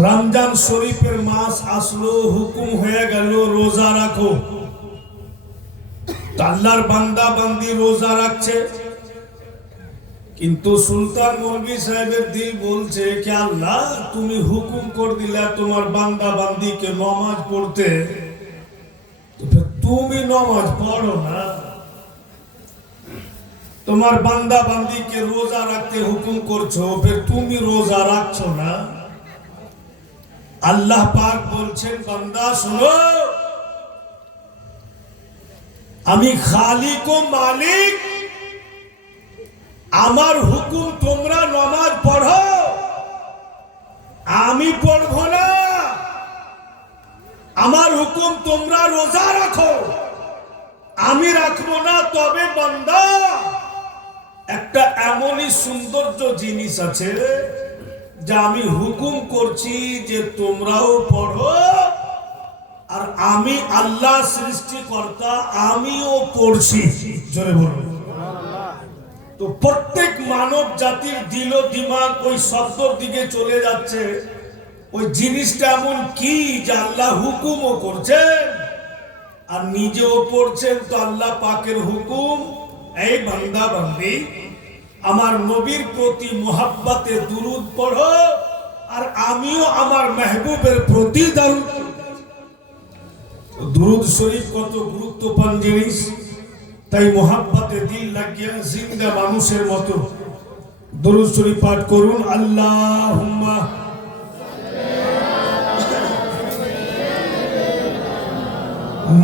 রমজান শরীফের মাস আসলো, হুকুম হয়ে গেল, রোজা রাখো। তা আল্লাহর বান্দা বান্দি রোজা রাখছে। কিন্তু সুলতান মুরগি সাহেবের দিল বলছে কি, আল্লাহ, তুমি হুকুম করে দিলে তোমার বান্দা বান্দিকে নমাজ পড়তে। তুমি নমাজ পড়ো না। তোমার বান্দা বান্দিকে রোজা রাখতে হুকুম করছ, ফের তুমি রোজা রাখছো না। আল্লাহ পাক বলছেন, বান্দা, শোনো। আমি খালিক ও মালিক। আমার হুকুম তোমরা নমাজ পড়ো। আমি পড়ব না। আমার হুকুম তোমরা রোজা রাখো। আমি রাখব না, তবে বান্দা, একটা এমনই সৌন্দর্য জিনিস আছে যা আমি হুকুম করছি যে তোমরাও পড়ো, আর আমি আল্লাহ সৃষ্টিকর্তা, আমিও পড়ছি। জোরে বলুন। তো প্রত্যেক মানব জাতির দিল দিমাগ ওই শব্দর দিকে চলে যাচ্ছে। ওই জিনিসটা এমন কি যে আল্লাহ হুকুমও করছেন, আর নিজেও পড়ছেন। তো আল্লাহ পাকের হুকুম, এই বান্দা, বান্দি আমার নবীর প্রতি মোহাব্বাতে দুরুদ পড়ো, আর আমিও আমার মেহবুবের প্রতি দারুদ দুরুদ শরীফ কত গুরুত্বপূর্ণ জিনিস। তাই মোহাব্বাতে দিল লাগিয়া জিন্দা মানুষের মতো। দরুদ শরীফ পাঠ করুন আল্লাহ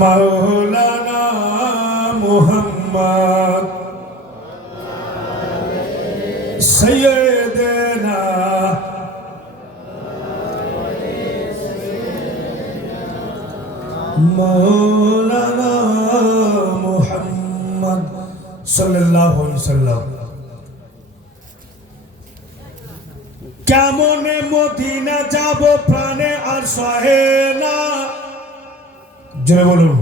মাওলানা মুহাম্মদ। সৈয়দনা মৌলানা মুহাম্মদ সাল্লাল্লাহু আলাইহি সাল্লাম কেমনে মদিনা যাব প্রাণে আর সহে না জোরে বলুন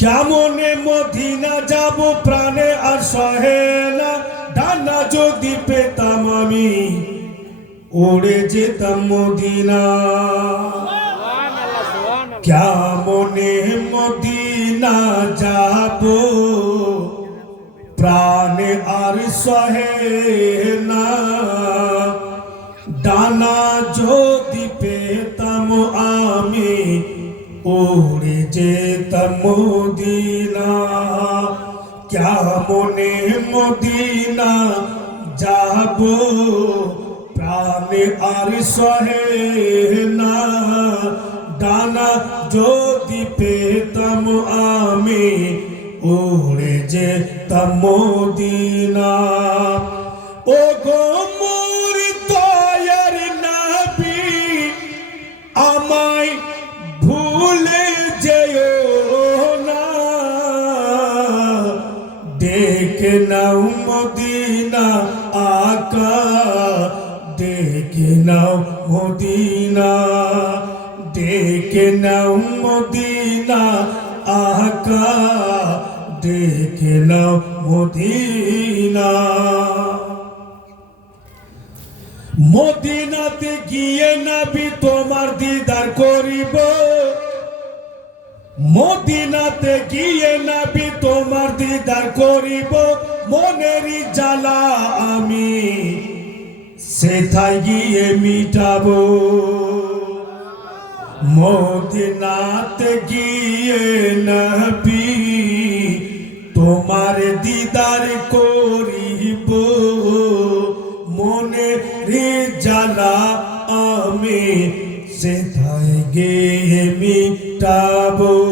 কেমনে মদিনা যাব প্রাণে আর সহে না ডানা যদি পেতাম আমি, উড়ে যেতাম মদিনা। কেমনে মদিনা যাব? প্রাণে আর সহে না। ডানা যদি পেতাম আমি, উড়ে যেতাম মদিনা। কেমনে মদিনা যাব প্রাণে আর সহে না ডানা যদি পেতাম আমি উড়ে যেতাম মদিনা ও গো মদিনা ডেকে নাও মদিনা আকা ডেকে নাও মদিনা। মদিনাতে গিয়ে নাবি তোমার দিদার করিব। মদিনাতে গিয়ে নাবি তোমার দিদার করিব। মনেরই জ্বালা আমি সেথায় গিয়ে মিটাবো। মদিনাতে গিয়ে নবী, তোমার দিদার করিব। মনে রে জ্বালা আমি, সেথায় গিয়ে মিটাবো।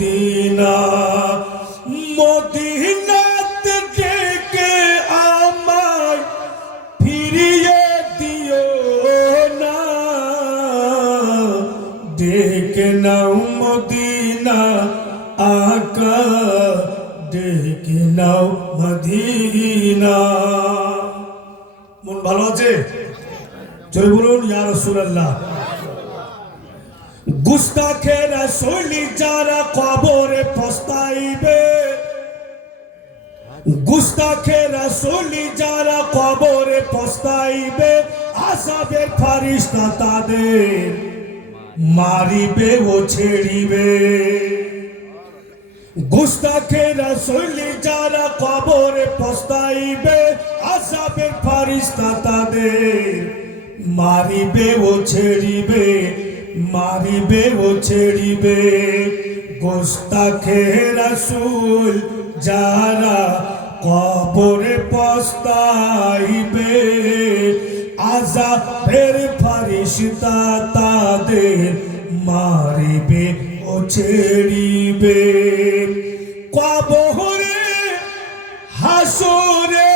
মদিনা মদিনা ডেকে আমায় ফিরিয়ে দিও না। ডেকে নাও মদিনা আকা, ডেকে নাও মদিনা। মন ভালো আছে? জয় বলুন, ইয়া রাসূলুল্লাহ। গুস্তাখে রাসূলি যারা গুস্তাখে রাসূলি যারা কবরে পস্তাইবে, আযাবের ফেরেশতা তাদের মারিবে ও ছেড়িবে। গুস্তাখে রাসূলি যারা কবরে পস্তাইবে, আযাবের ফেরেশতা তাদের মারিবে ও ছেড়িবে, মারিবে ও ছেড়িবে। গোস্তাখে রাসূল যারা কবরে পস্তাইবে আযাবের ফেরেশতা তাদের মারিবে ও ছেড়িবে। কবরে, হাসরে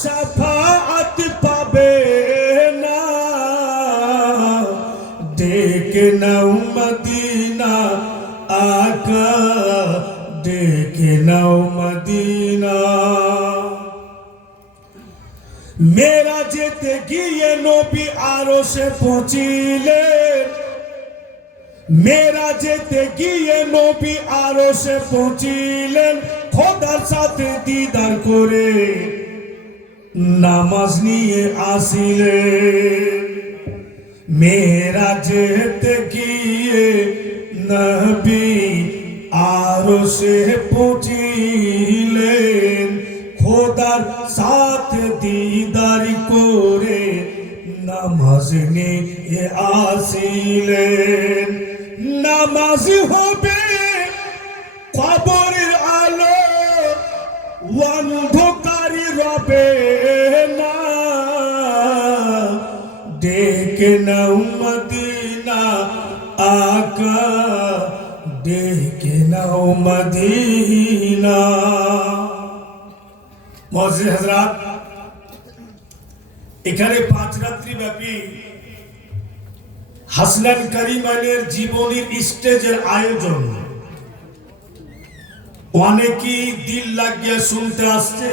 সাফাত পাবে না। ডেকে নাও মদিনা আকা, ডেকে নাও যেতে গিয়ে নবী আরও সে পৌঁছিলেন। মেরা যেতে গিয়ে নবী আরও সে পৌঁছিলেন, খোদার সাথে দিদার করে নামাজ নিয়ে আসিলেন। মেরা যেতে গিয়ে নবী আরও সে পৌঁছিলেন। নিয়ে আসিলেন। নামাজ হবে কবরের আলো, অন্ধকারী রবে না। ডেকে নাও মদিনা আকা, ডেকে নাও মদিনা। মসজিদ হজরত এখানে পাঁচ রাত্রি ব্যাপী হাসনান করিমানের জীবনীর স্টেজের আয়োজন। অনেকেই দিল লাগিয়ে শুনতে আসছে,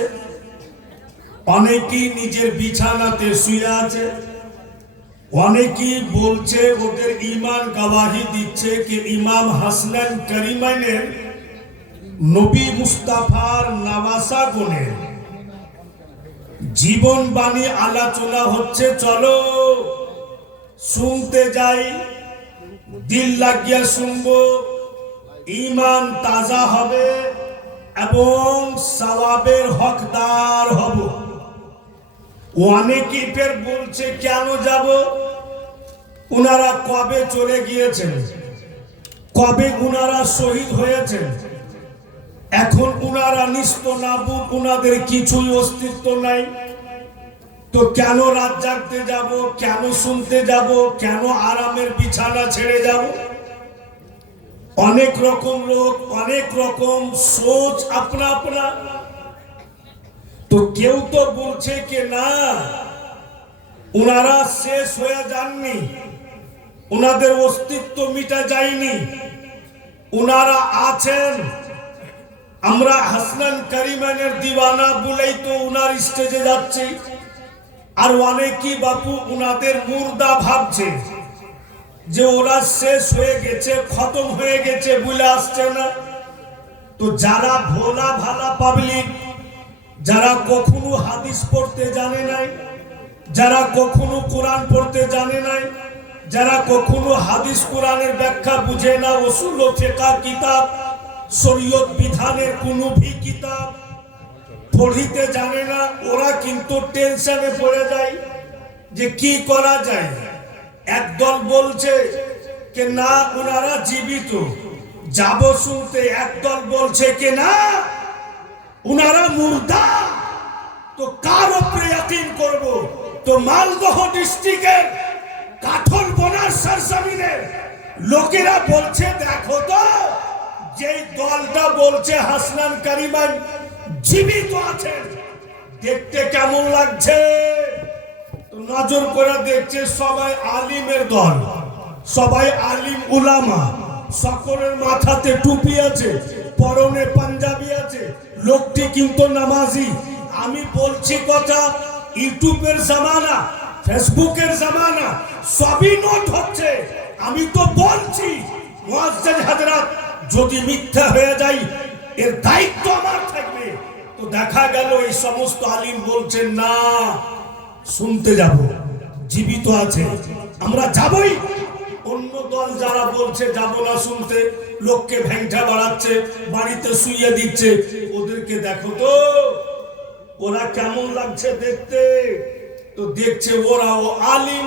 অনেকেই নিজের বিছানাতে শুয়ে আছে, অনেকেই বলছে ওদের ইমান গাওয়াহি দিচ্ছে কি ইমাম হাসনান করিমানের নবী মুস্তাফার নামাসা গুণের জীবন বাণী আলোচনা হচ্ছে, চলো। শুনতে যাই, দিল লাগিয়া শুনব ইমান তাজা হবে এবং সওয়াবের হকদার হব। অনেকেই ফের বলছে, কেন যাব? উনারা কবে চলে গিয়েছেন? কবে উনারা শহীদ হয়েছেন? এখন উনারা নিস্ত নাবুদ, উনাদের কিছুই অস্তিত্ব নাই। তো কেন রাত জাগতে যাব, কেন শুনতে যাব, কেন আরামের বিছানা ছেড়ে যাব? অনেক রকম লোক অনেক রকম সোচ আপনা আপনা। তো কেউ তো বলছে যে না ওনারা শেষ হয়ে যাননি ওনাদের অস্তিত্ব মিটা যায়নি ওনারা আছেন। আমরা হাসনান করিমানের দিওয়ানা বলেই তো উনার স্টেজে যাচ্ছি। আর অনেকই বাপু উনাদের মুর্দা ভাবছে যে ওরা শেষ হয়ে গেছে, খতম হয়ে গেছে বলে আসছে না। তো যারা ভোলা ভালা পাবলিক, যারা কখনো হাদিস পড়তে জানে নাই, যারা কখনো কোরআন পড়তে জানে নাই, যারা কখনো হাদিস কোরআনের ব্যাখ্যা বুঝে না, ওসুল ফেকা কিতাব শরীয়ত বিধানের কোনো ভি কিতাব পড়িতে জানে না, ওরা কিন্তু টেনশনে পড়ে যায় যে কি করা যায়। একদল বলছে যে, না, ওনারা জীবিত। যাব শুনতে একদল বলছে যে, না, ওনারা মুর্দা। তো কার উপরে ইয়াকিন করব? তো মালদহ ডিস্ট্রিক্টের কাঠল বোনার সরজমিনের লোকেরা বলছে, দেখো তো যেই দলটা বলছে হাসনান কারিমান জীবিত আছেন দেখতে কেমন লাগছে? নজর করে দেখছে সবাই আলিমের দল, সবাই আলিম উলামা, সকলের মাথাতে টুপি আছে, পরনে পাঞ্জাবি আছে, লোকটি কিন্তু নামাজি। আমি বলছি কথা, ইউটিউবের জামানা, ফেসবুকের জামানা, সবই নোট হচ্ছে। আমি তো বলছি হাজরাত যদি মিথ্যা হয়ে যায় এর দায়িত্ব আমার থাকবে। তো দেখা গেল এই সমস্ত আলিম বলছেন, না, শুনতে যাব। জীবিত আছে। আমরা যাবই। অন্য দল যারা বলছে, যাব না শুনতে। লোককে ভ্যাংটা বাড়াচ্ছে, বাড়িতে শুইয়ে দিচ্ছে। ওদেরকে দেখো তো, ওরা কেমন লাগছে দেখতে। তো দেখছে ওরা ও আলিম,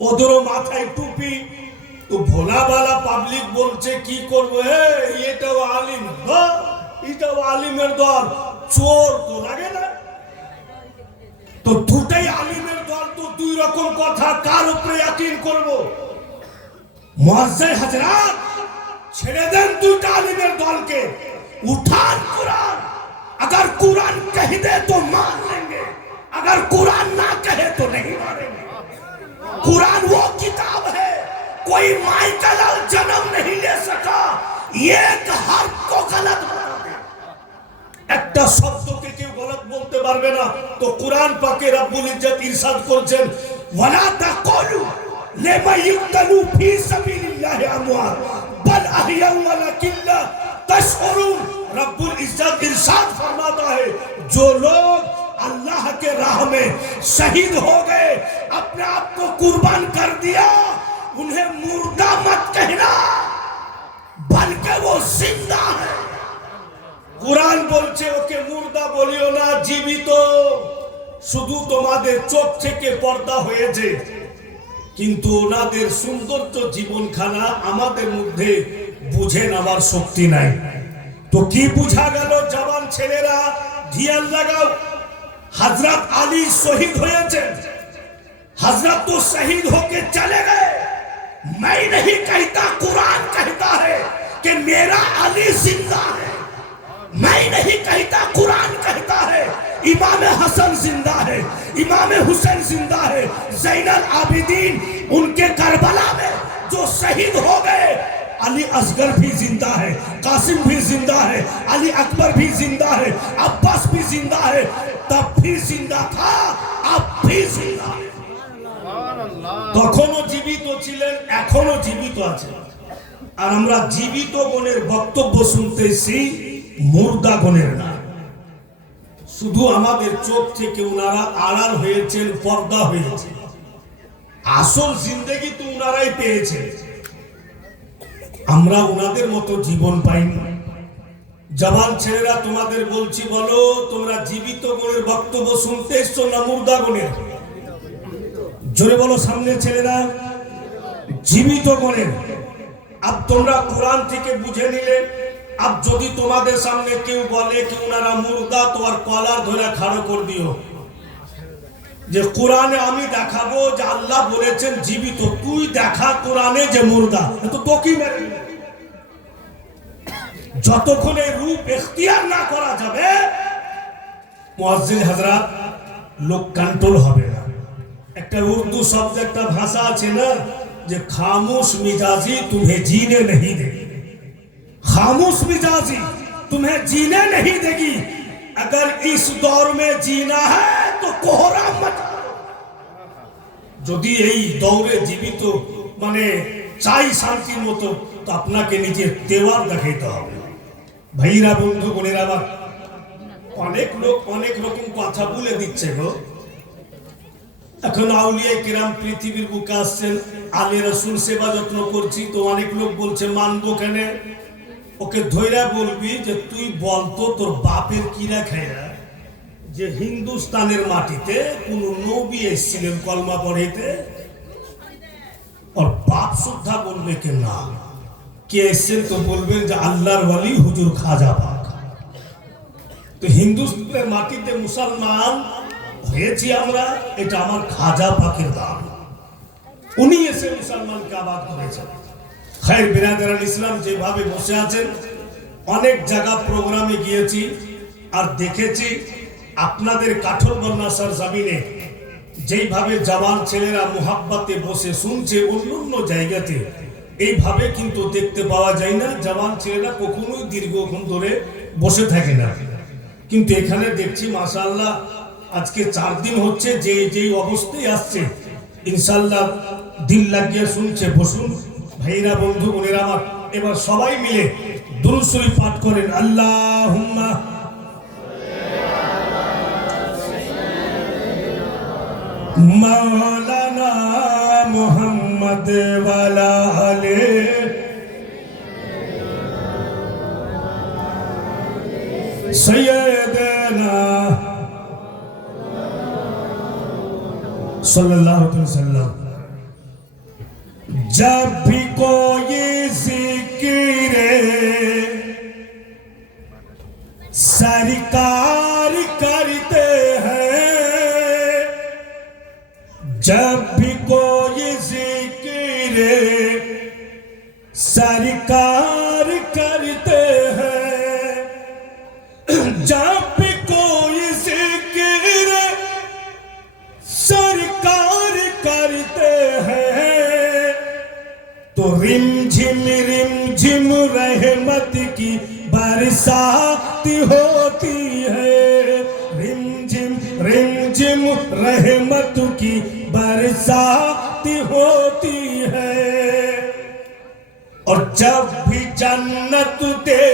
ওদেরও মাথায় টুপি। তো ভোলাবালা পাবলিক বলছে কি করবো হে এটাও আলিম হ্যাঁ, এটাও আলিমের দল চোর তো লাগে না তো দুটাই আলিমের দল তো দুই রকম কথা কার উপরে ইয়াকিন করব মুয়াজ্জিজ হযরত ছেড়ে দেন দুটা আলিমের দলকে উঠান कुरान अगर कुरान कह दे तो मान लेंगे अगर कुरान ना कहे तो नहीं मानेंगे कुरान वो किताब है कोई माइकल जन्म नहीं ले सका एक हर्फ को गलत बना दे একটা শব্দকে কেউ গলত বলতে পারবে না তো কোরআন পাকে রব্বুল ইজ্জত ইরশাদ করছেন ওয়ালা তাকুলু লিমা ইকতালু ফি সাবিলিল্লাহি আমওয়াত বল আহইয়া ওয়ালাকিন লা तशउरून रब्बुल इज्जत इरशाद फरमाता है जो लोग अल्लाह के राह में शहीद हो गए अपने आप को कुर्बान कर दिया उन्हें मुर्दा मत कहना बल्कि वो जिंदा है কোরআন বলছে ওকে মুর্দা বলিও না জীবিত শুধু তোমাদের চোখ থেকে পর্দা হয়েছে কিন্তু ওনাদের সৌন্দর্য জীবনখানা আমাদের মধ্যে বুঝে নেওয়ার শক্তি নাই তো কি বুঝা গেল জওয়ান ছেলেরা ধিয়ান লাগাও হজরত আলী শহীদ হয়েছেন हजरत तो शहीद होके चले میں نہیں کہتا، قرآن کہتا ہے کہ میرا علی زندہ ہے۔ میں نہیں کہتا، قرآن کہتا ہے۔ امام حسن زندہ ہے، امام حسین زندہ ہے۔ زین العابدین ان کے کربلا میں جو شہید ہو گئے، علی اصغر بھی زندہ ہے، قاسم بھی زندہ ہے، علی اکبر بھی زندہ ہے، عباس بھی زندہ ہے۔ تب بھی زندہ تھا، اب بھی زندہ۔ ہے তখনও জীবিত ছিলেন এখনও জীবিত আছেন। আর আমরা জীবিত গণের বক্তব্য শুনতে এসেছি মুর্দা গণের না শুধু আমাদের চোখ থেকে ওনারা আড়াল হয়েছেন, পর্দা হয়েছে। আসল জিন্দেগি তো ওনারাই পেয়েছেন। আমরা ওনাদের মতো জীবন পাইনি। জবান ছেলেরা তোমাদের বলছি, বলো, তোমরা জীবিত গণের বক্তব্য শুনতে এসছো না মুর্দা গণের জোরে বলো সামনে ছেলেরা। জীবিত গণের আব তোমরা কোরআন থেকে বুঝে নিলে। আব যদি তোমাদের সামনে কেউ বলে কি ওনারা মুর্দা তোমার কলার ধরে খাড়ো করে দিও। যে কোরআনে আমি দেখাবো, যে আল্লাহ বলেছেন, জীবিত। তুই দেখা কোরআনে যে মুর্দা। তো তোকেই মেরে। যতক্ষণ এই রূপ এখতিয়ার না করা যাবে মুয়াজ্জিন হযরত লোক কন্ট্রোল হবে। একটা উর্দু শব্দ একটা ভাষা আছে না যে খামোশ মিজাজি तुम्हें जीने नहीं देगी खामोश मिजाजी तुम्हें जीने नहीं देगी अगर इस दौर में जीना है तो कोहरा मत करो। যদি এই দৌড়ে জীবিত মানে চাই শান্তির মতো তো আপনাকে নিজের দেওয়ার দেখাইতে হবে ভাইরা বন্ধু বোনেরা আমার অনেক লোক অনেক রকম কথা বলে দিচ্ছে গো এখন আউলিয়া কিরাম পৃথিবীর বুকে আসছেন, আলী রসুল সেবা যত্ন করছি, তো অনেক লোক বলছে, মানবো কেন? ওকে ধৈরা বলবি যে, তুই বলতো তোর বাপের কিরা খাইরা যে, হিন্দুস্তানের মাটিতে কোন নবী এসেছিলেন কলমা পড়াইতে। ওর বাপ শ্রদ্ধা বলবে কে না? কে এসছেন তো বলবেন যে, আল্লাহর ওয়ালি হুজুর খাজা পাক। তো হিন্দুস্তানের মাটিতে মুসলমান হয়েছি আমরা, এটা আমার খাজা পাখির দাম। উনি এসে মুসলমানকে আবাদ করেছেন। খায়ের বিরাদার ইসলাম যেভাবে বসে আছেন, অনেক জায়গা প্রোগ্রামে গিয়েছি আর দেখেছি আপনাদের কাঠল বন্যাসার জামিনে যেইভাবে জওয়ান ছেলেরা মুহাব্বাতে বসে শুনছে অন্য অন্য জায়গাতে, এইভাবে কিন্তু দেখতে পাওয়া যায় না, জওয়ান ছেলেরা কখনোই দীর্ঘক্ষণ ধরে বসে থাকে না। কিন্তু এখানে দেখছি, মাশাআল্লাহ আজকে চার দিন হচ্ছে যে যেই অবস্থায় আসছে ইনশাল্লাহ দিল লাগিয়ে শুনছে, বসুন, ভাইরা, বন্ধু, বোনেরা আমার। এবার সবাই মিলে দুরুসরি পাঠ করেন আল্লাহ মোহাম্মদ সৈয়দনা صلی اللہ علیہ وسلم۔ جب بھی کوئی ذکر سرکار کرتے ہیں جب بھی تو رم جھم رم جھم رحمت کی برسات ہوتی ہے۔ رم جھم رم جھم رحمت کی برسات ہوتی ہے۔ اور جب بھی جنت دے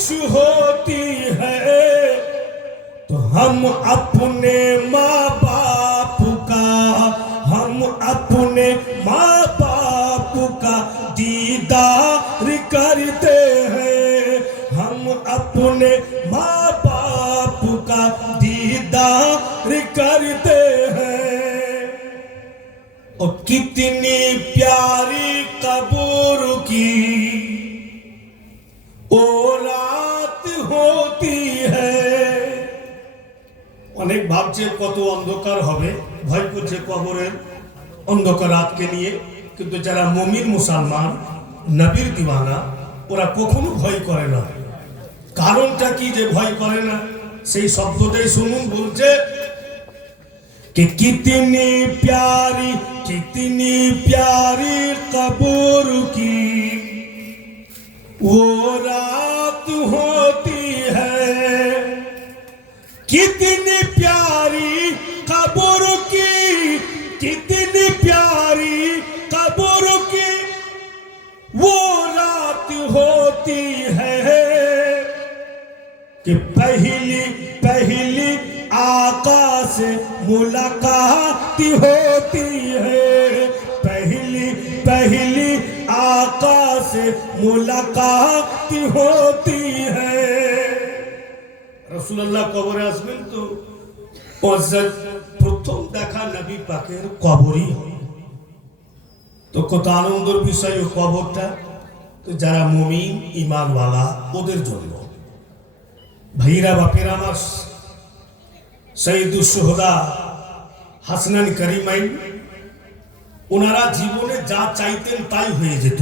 عشق ہوتی ہے تو ہم اپنے ماں باپ کا، ہم اپنے ماں باپ کا دیدار کرتے ہیں۔ ہم اپنے ماں باپ کا دیدار کرتے ہیں۔ اور کتنی پیاری قبور کی ভাবছে কত অন্ধকার হবে ভয় করছে কবরের অন্ধকার রাতকে নিয়ে কিন্তু যারা মমিন মুসলমান নবীর দিওয়ানা ওরা কখনো ভয় করে না কারণটা কি যে ভয় করে না সেই শব্দটাই শুনুন বলছে कि कितनी प्यारी कितनी प्यारी कब्र की वो रात होती کہ پہلی پہلی آقا سے ملاقات ہوتی ہے پہلی پہلی آقا سے ملاقات ہوتی ہے رسول اللہ قبر আসবেন তো ওয়াজ্জাত প্রথম দেখা নবী পাকের কবরই তো কত আনন্দের বিষয় কবরটা তো যারা মুমিন ইমানওয়ালা ওদের জন্য ভাইরা বাপের আমার শহীদুল সোহদা হাসনান করিমাইন ওনারা জীবনে যা চাইতেন তাই হয়ে যেত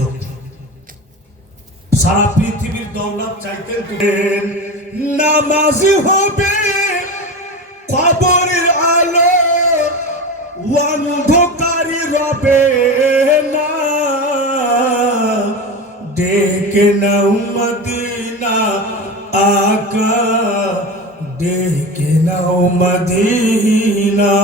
সারা পৃথিবীর দৌলত চাইতেন নামাজি হবে খবরের আলো অন্ধকারী রবে না ডেকে নাও মদিনা আকা ডেকে নাও মদিনা